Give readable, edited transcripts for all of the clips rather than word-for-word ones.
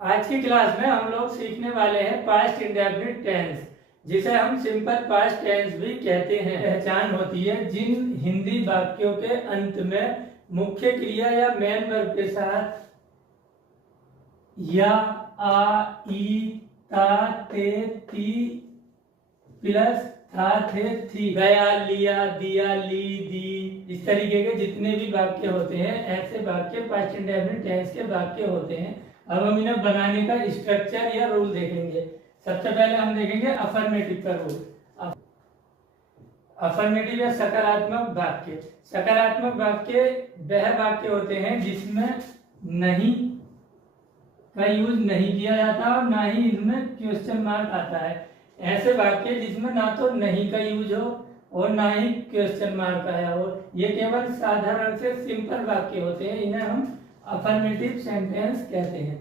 आज की क्लास में हम लोग सीखने वाले हैं पास्ट इंडेफिनिट टेंस, जिसे हम सिंपल पास्ट टेंस भी कहते हैं। पहचान होती है जिन हिंदी वाक्यों के अंत में मुख्य क्रिया या मेन वर्ब के साथ या, आ, ई, ता, ते, ती प्लस था, थे, थी, गया, लिया, दिया, ली, दी, इस तरीके के जितने भी वाक्य होते हैं ऐसे वाक्य पास्ट इंडेफिनिट टेंस के वाक्य होते हैं। अब हम इन्हें बनाने का स्ट्रक्चर या रूल देखेंगे। सबसे पहले हम देखेंगे अफर्मेटिव का रूल। अफर्मेटिव या सकारात्मक वाक्य। सकारात्मक वाक्य वह वाक्य होते हैं जिसमें नहीं का यूज नहीं किया जाता और ना ही इसमें क्वेश्चन मार्क आता है। ऐसे वाक्य जिसमें ना तो नहीं का यूज हो और ना ही क्वेश्चन मार्क आया हो, ये केवल साधारण से सिंपल वाक्य होते हैं, इन्हें हम अफर्मेटिव सेंटेंस कहते हैं।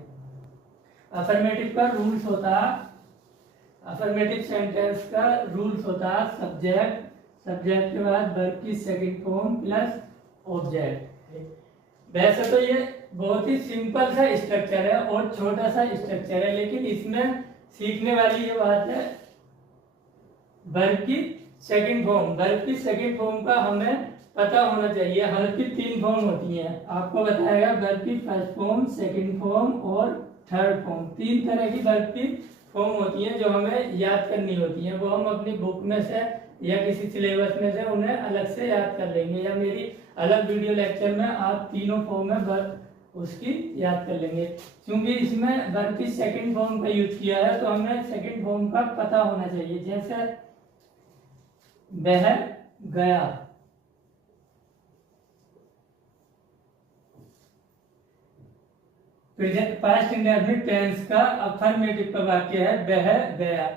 अफर्मेटिव का रूल्स होता, अफर्मेटिव सेंटेंस का रूल्स होता सब्जेक्ट, सब्जेक्ट के बाद वर्ब की सेकंड फॉर्म प्लस ऑब्जेक्ट। वैसे तो ये बहुत ही सिंपल सा स्ट्रक्चर है और छोटा सा स्ट्रक्चर है, लेकिन इसमें सीखने वाली ये बात है वर्ब की सेकंड फॉर्म। वर्ब की सेकंड फॉर्म का हमें पता होना चाहिए। वर्ब की 3 फॉर्म होती हैं, आपको बताएगा वर्ब की फर्स्ट फॉर्म, सेकंड फॉर्म और थर्ड फॉर्म। 3 तरह की वर्ब की फॉर्म होती हैं जो हमें याद करनी होती हैं। वो हम अपनी बुक में से या किसी सिलेबस में से उन्हें अलग से याद कर लेंगे, या मेरी अलग वीडियो लेक्चर में आप तीनों फॉर्म में वर्ब उसकी याद कर लेंगे। क्योंकि इसमें वर्ब की सेकंड फॉर्म का यूज किया है तो हमें सेकंड फॉर्म का पता होना चाहिए। जैसे वह गया, पास्ट इंडेफिनिट टेंस का अफर्मेटिव का वाक्य है वह गया।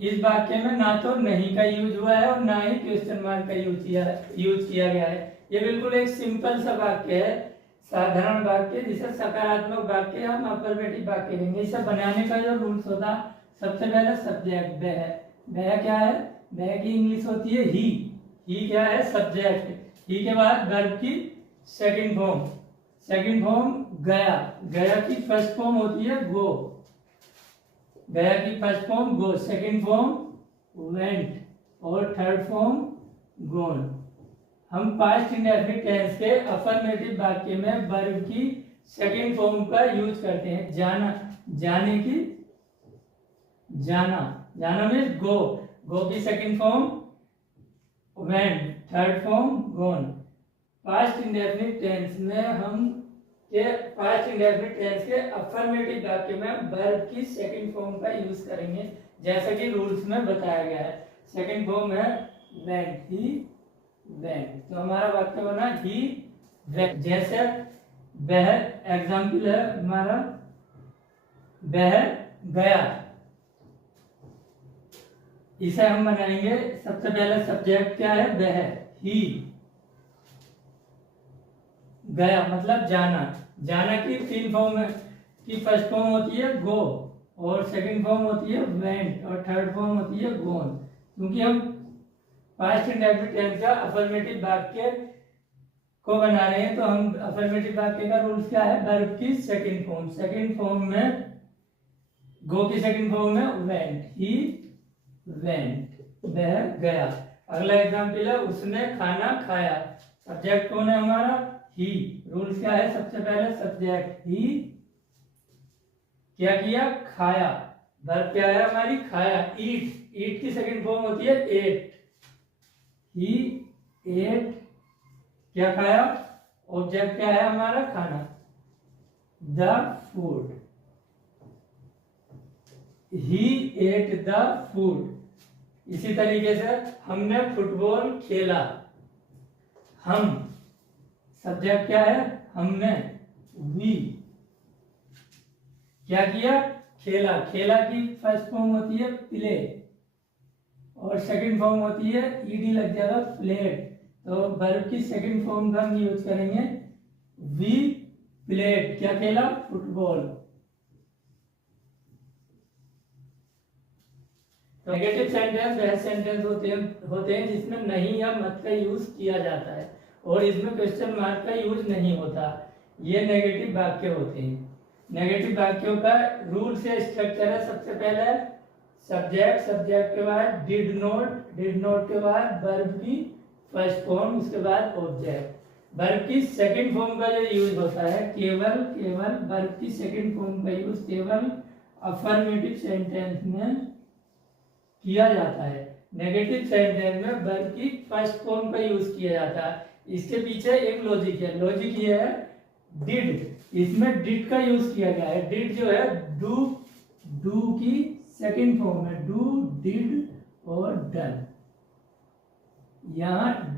इस वाक्य में ना तो नहीं का यूज हुआ है और ना ही क्वेश्चन मार्क का यूज किया गया है। ये बिल्कुल एक सिंपल सा वाक्य है, साधारण वाक्य, जिसे सकारात्मक वाक्य हम अफर्मेटिव वाक्य लेंगे। इसे बनाने का जो रूल्स होता, सबसे पहले सब्जेक्ट वह। वह क्या है? वह की इंग्लिश होती है ही क्या है? सब्जेक्ट। ही के बाद वर्ब की सेकंड फॉर्म, सेकंड फॉर्म गया। गया की फर्स्ट फॉर्म होती है गो, गया की फर्स्ट फॉर्म गो, सेकंड फॉर्म वेंट और थर्ड फॉर्म गोन। हम पास्ट इंडेफिनिट टेंस के अफर्मेटिव वाक्य में वर्ब की सेकंड फॉर्म का यूज करते हैं। जाना, जाने की जाना, जाना मीन्स गो, गो की second form went, third form gone. Past indefinite tense में हम पास्ट इंडेफिनिट टेंस के अफर्मेटिव वाक्य में वर्ब की सेकंड फॉर्म का यूज करेंगे, जैसा कि रूल्स में बताया गया है। सेकंड फॉर्म है वेंट, ही वेंट। तो हमारा वाक्य बना ही वेंट। जैसे वह, एग्जाम्पल है हमारा वह गया। इसे हम बनाएंगे, सबसे पहले सब्जेक्ट क्या है? वह, ही गया मतलब जाना। जाना की 3 फॉर्म है, की फर्स्ट फॉर्म होती है गो और सेकंड फॉर्म होती है वेंट और थर्ड फॉर्म होती है गोन। क्योंकि हम पास्ट इंडेफिनिट टेंस का अफर्मेटिव वाक्य को बना रहे हैं तो हम अफर्मेटिव वाक्य का रूल्स क्या है? वर्ब की सेकंड फॉर्म, सेकंड फॉर्म में गो की सेकंड फॉर्म में वेंट, ही वेंट, वह गया। अगला एग्जांपल है उसने खाना खाया। सब्जेक्ट कौन है हमारा? ही। रूल्स क्या है? सबसे पहले सब्जेक्ट ही क्या किया? खाया। वर्ब क्या है हमारी? खाया, ईट। ईट की सेकंड फॉर्म होती है एट, ही एट, क्या खाया? ऑब्जेक्ट क्या है हमारा? खाना, the food, he at the food. इसी तरीके से हमने फुटबॉल खेला। हम, सब्जेक्ट क्या है? हमने, वी, क्या किया? खेला। खेला की फर्स्ट फॉर्म होती है प्ले और सेकंड फॉर्म होती है ईडी लग जाएगा प्लेड। तो वर्ब की सेकंड फॉर्म का हम यूज करेंगे वी प्लेड। क्या खेला? फुटबॉल। नेगेटिव सेंटेंस वह सेंटेंस होते हैं जिसमें नहीं या मत का यूज किया जाता है और इसमें क्वेश्चन मार्क का यूज नहीं होता। ये नेगेटिव वाक्य होते हैं। नेगेटिव वाक्यों का रूल से स्ट्रक्चर है। सबसे पहले सब्जेक्ट, सब्जेक्ट के बाद डिड नॉट के बाद वर्ब की फर्स्ट फॉर्म, उसके बाद ऑब्जेक्ट। वर्ब की सेकंड फॉर्म का जो यूज होता है केवल वर्ब की सेकंड फॉर्म का यूज केवल अफर्मेटिव सेंटेंस में किया जाता है। नेगेटिव सेंटेंस में वर्ब की फर्स्ट फॉर्म का यूज किया जाता है। इसके पीछे एक लॉजिक है, लॉजिक ये है डिड, इसमें डिड का यूज किया गया है। डिड जो है डू की सेकंड फॉर्म है, डू, डिड और डन। यहाँ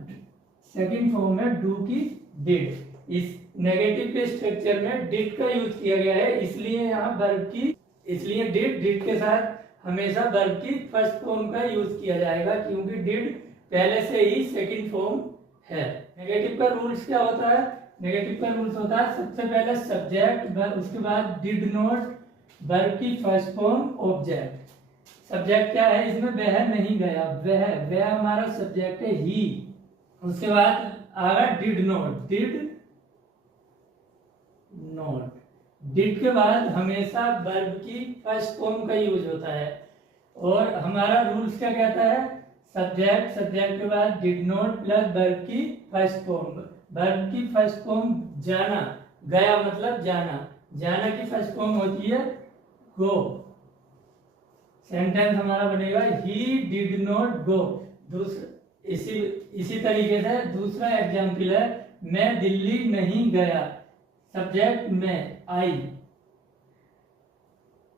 सेकंड फॉर्म है डू की डिड। इस नेगेटिव के स्ट्रक्चर में डिड का यूज किया गया है, इसलिए यहाँ वर्ब की, इसलिए डिड के साथ हमेशा वर्ब की फर्स्ट फॉर्म का यूज किया जाएगा, क्योंकि डिड पहले से ही सेकंड फॉर्म है। नेगेटिव का रूल्स क्या होता है? नेगेटिव का रूल्स होता है सबसे पहले सब्जेक्ट, उसके बाद डिड नॉट, वर्ब की फर्स्ट फॉर्म, ऑब्जेक्ट। सब्जेक्ट क्या है इसमें? वह नहीं गया, वह हमारा सब्जेक्ट है, ही। उसके बाद आगा डिड नॉट, डिड के बाद हमेशा वर्ब की फर्स्ट फॉर्म का यूज होता है। और हमारा रूल्स क्या कहता है? सब्जेक्ट के बाद डिड नॉट प्लस वर्ब की फर्स्ट फॉर्म। वर्ब की फर्स्ट फॉर्म जाना, गया मतलब जाना की फर्स्ट फॉर्म होती है गो। सेंटेंस हमारा बनेगा ही डिड नॉट गो। इसी तरीके से दूसरा एग्जाम्पल है मैं दिल्ली नहीं गया, सब्जेक्ट में आई।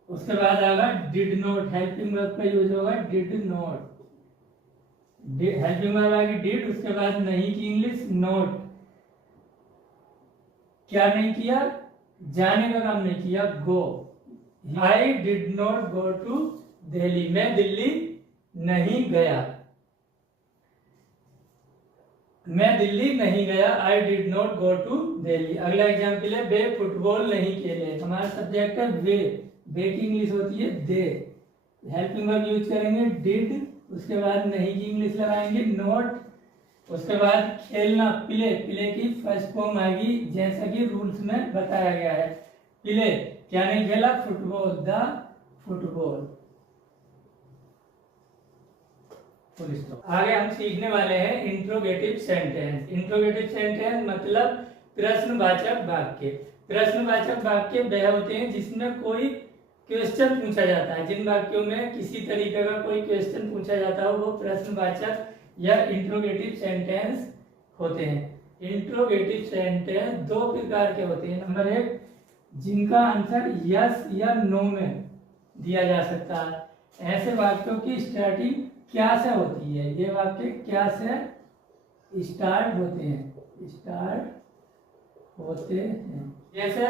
उसके बाद आएगा डिड नॉट, हेल्पिंग वर्ब का यूज होगा डिड नॉट। हेल्पिंग वर्ब आएगी डिड, उसके बाद नहीं की इंग्लिश नॉट। क्या नहीं किया? जाने का काम नहीं किया, go. I did not go to Delhi, मैं दिल्ली नहीं गया, मैं दिल्ली नहीं गया, I did not go to Delhi. अगला एग्जाम्पल है वे फुटबॉल नहीं खेले। हमारा सब्जेक्ट है वे की इंग्लिश होती है दे। हेल्पिंग वर्ब यूज करेंगे डिड, उसके बाद नहीं की इंग्लिश लगाएंगे नॉट। उसके बाद खेलना प्ले की फर्स्ट फॉर्म आएगी जैसा कि रूल्स में बताया गया है। प्ले, क्या नहीं खेला? Football, the football. आगे हम सीखने वाले हैं इंट्रोगेटिव सेंटेंस। इंट्रोगेटिव सेंटेंस मतलब प्रश्नवाचक वाक्य। प्रश्नवाचक वाक्य वह होते हैं जिसमें कोई क्वेश्चन पूछा जाता है। जिन वाक्यों में किसी तरीके का कोई क्वेश्चन पूछा जाता है वो प्रश्नवाचक या इंट्रोगेटिव सेंटेंस होते हैं। इंट्रोगेटिव सेंटेंस दो प्रकार के होते हैं। नंबर एक, जिनका आंसर यस या नो में दिया जा सकता है। ऐसे वाक्यों की स्टार्टिंग क्या से होती है? ये वाक्य क्या से स्टार्ट होते हैं? जैसे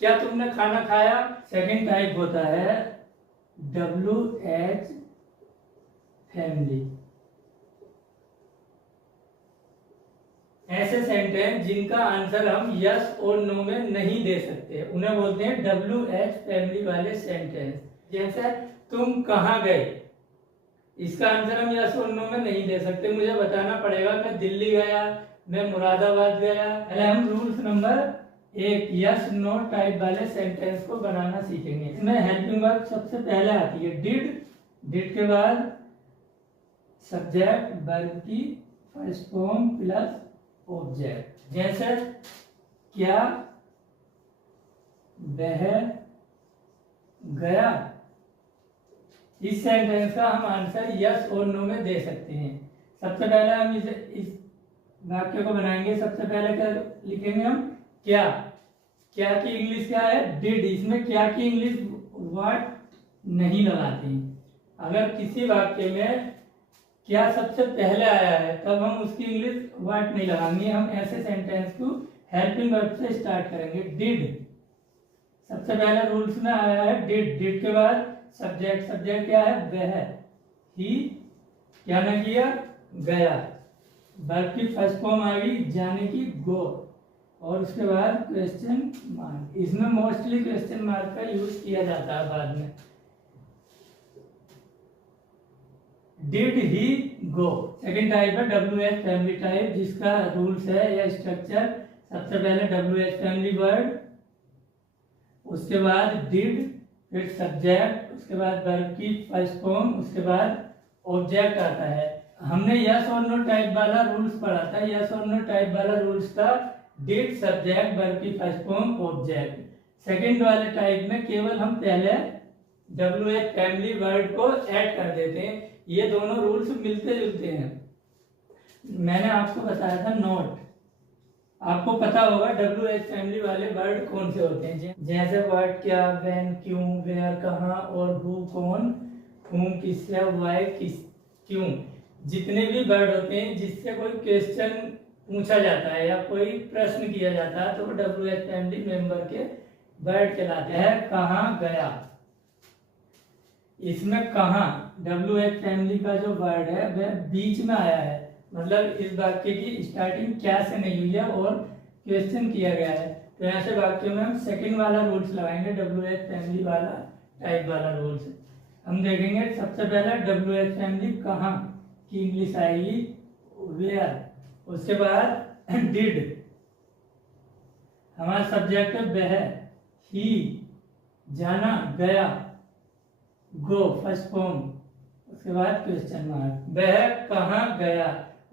क्या तुमने खाना खाया? सेकंड टाइप होता है WH फैमिली। ऐसे सेंटेंस जिनका आंसर हम यस और नो में नहीं दे सकते उन्हें बोलते हैं WH फैमिली वाले सेंटेंस। जैसे तुम कहाँ गए, इसका आंसर हम यस और नो में नहीं दे सकते, मुझे बताना पड़ेगा मैं दिल्ली गया, मैं मुरादाबाद गया। पहले हम rules number 1 yes no type वाले सेंटेंस को बनाना सीखेंगे। इसमें हेल्पिंग वर्ब सबसे पहले आती है डिड के बाद सब्जेक्ट वर्ब की फर्स्ट फॉर्म प्लस ऑब्जेक्ट। जैसे क्या वह गया, इस सेंटेंस का हम आंसर यस और नो में दे सकते हैं। सबसे पहले हम इस वाक्य को बनाएंगे। सबसे पहले क्या लिखेंगे हम? क्या की इंग्लिश क्या है? डिड। इसमें क्या की इंग्लिश व्हाट नहीं लगाते। अगर किसी वाक्य में क्या सबसे पहले आया है तब हम उसकी इंग्लिश व्हाट नहीं लगाएंगे। हम ऐसे सेंटेंस को हेल्पिंग वर्ब से स्टार्ट करेंगे। डिड सबसे पहले रूल्स में आया है डिड के बाद सब्जेक्ट क्या है? वह। ही क्या न किया? गया। वर्ब की फर्स्ट फॉर्म आ गई जाने की गो। और उसके बाद क्वेश्चन मार्क। इसमें मोस्टली क्वेश्चन मार्क का यूज किया जाता है बाद में। Did he go. Second type है WH फैमिली टाइप, जिसका रूल्स है या स्ट्रक्चर सबसे पहले WH फैमिली वर्ड, उसके बाद डिड, फिर सब्जेक्ट, उसके बाद वर्ब की फर्स्ट फॉर्म, उसके बाद ऑब्जेक्ट आता है। हमने यस और नो टाइप वाला रूल्स पढ़ा था। यस और नो टाइप वाला रूल्स था डिड, सब्जेक्ट, वर्ब की फर्स्ट फॉर्म, ऑब्जेक्ट। सेकंड वाले टाइप में केवल हम पहले WH फैमिली वर्ड को ऐड कर देते हैं। ये दोनों रूल्स मिलते जुलते हैं। मैंने आपको बताया था नोट, आपको पता होगा WH फैमिली वाले वर्ड कौन से होते हैं, जैसे वर्ड क्या, व्हेन, क्यों, वेयर, कहाँ, और हु कौन, whom किससे, वाई किस, क्यों। जितने भी वर्ड होते हैं जिससे कोई क्वेश्चन पूछा जाता है या कोई प्रश्न किया जाता है तो वो WH फैमिली मेंबर के वर्ड कहलाते हैं। कहाँ गया, इसमें कहाँ WH फैमिली का जो वर्ड है वह बीच में आया है, मतलब इस वाक्य की स्टार्टिंग क्या से नहीं हुई है और क्वेश्चन किया गया है। तो ऐसे वाक्यों में हम सेकंड वाला रूल्स लगाएंगे, WH फैमिली वाला टाइप वाला रूल्स। हम देखेंगे सबसे पहला WH फैमिली कहाँ की इंग्लिश आएगी वेयर, उसके बाद डिड, हमारा सब्जेक्ट है वह, ही जाना, गया, गो फर्स्ट फॉर्म, उसके बाद क्वेश्चन मार्क। वह कहाँ गया,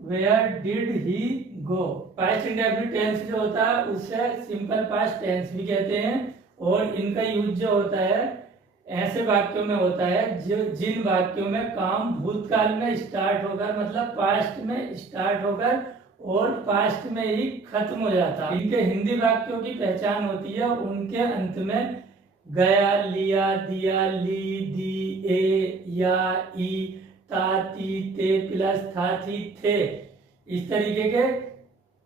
where did he go. Past indefinite tense जो होता है उससे सिंपल पास्ट टेंस भी कहते हैं, और इनका यूज जो होता है ऐसे वाक्यों में होता है जो जिन वाक्यों में काम भूतकाल में स्टार्ट होकर, मतलब पास्ट में स्टार्ट होकर और पास्ट में ही खत्म हो जाता है। इनके हिंदी वाक्यों की पहचान होती है उनके अंत में गया, लिया, दिया, ली, दी, ए, या, ई, ता, ती, ते प्लस था, थी, थे, इस तरीके के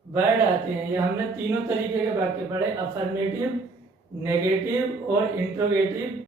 वर्ड आते हैं। ये हमने तीनों तरीके के वाक्य पढ़े, अफर्मेटिव, नेगेटिव और इंट्रोगेटिव।